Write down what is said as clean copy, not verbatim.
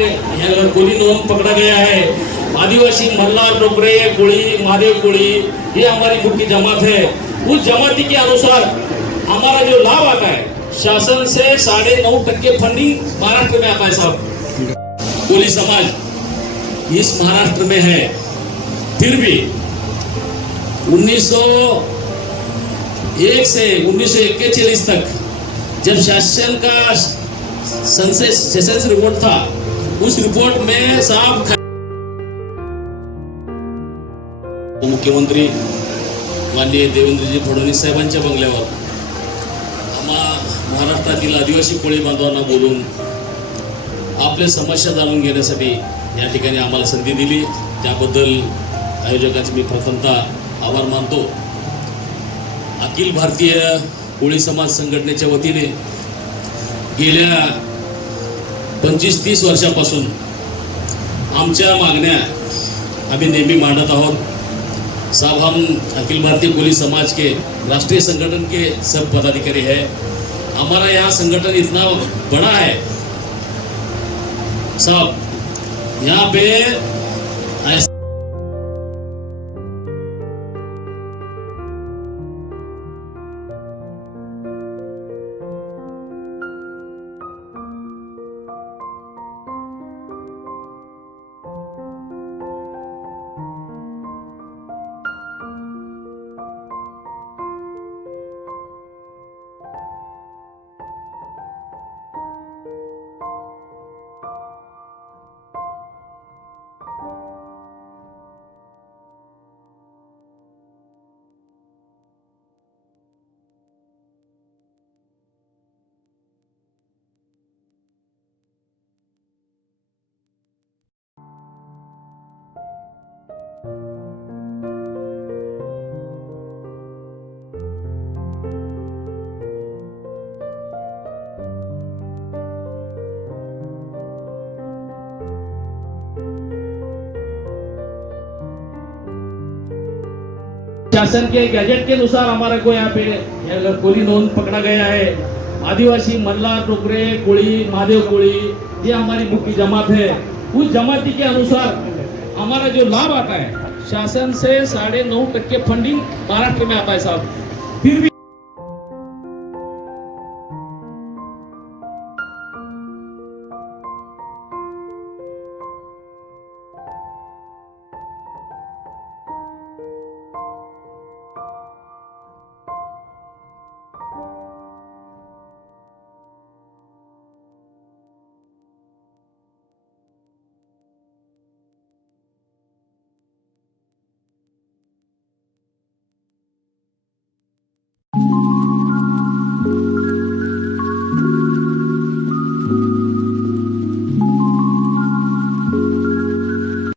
कोली non पकड़ा गया है। आदिवासी मल्लार टोकरे कोली महादेव कोली ये हमारी मुख्य जमात है। उस जमाती के अनुसार हमारा जो लाभ आता है शासन से 9.5% फंडिंग महाराष्ट्र में आता है साहब। कोली समाज इस महाराष्ट्र में है, फिर भी 1901 से 1941 तक जब शासन का सेंसस रिपोर्ट था, उस रिपोर्ट में साहब मुख्यमंत्री माननीय देवेंद्रजी फडणवीस साहेबांच्या बंगल्यावर महाराष्ट्रातील आदिवासी कोळी बांधवांना बोलून आपल्या समस्या जाणून घेण्यासाठी या ठिकाणी आम्हाला संधी दिली, त्याबद्दल आयोजकांचे मी प्रथमतः आभार मानतो। अखिल भारतीय कोळी समाज संघटनेच्या वतीने गेल्या 25-30 वर्षापासून आमच्या मागण्या आम्ही नेहमी मांडत आहोत। साहब, हम अखिल भारतीय कोली समाज के राष्ट्रीय संगठन के सब पदाधिकारी हैं। हमारा यहाँ संगठन इतना बड़ा है साहब, यहाँ पे शासन के गैजेट के अनुसार हमारा को यहाँ पे कोली नोन पकड़ा गया है। आदिवासी मल्लार टोकरे कोली महादेव कोली ये हमारी मुख्य जमात है। उस जमाती के अनुसार हमारा जो लाभ आता है शासन से 9.5% फंडिंग महाराष्ट्र में आता है साहब। फिर भी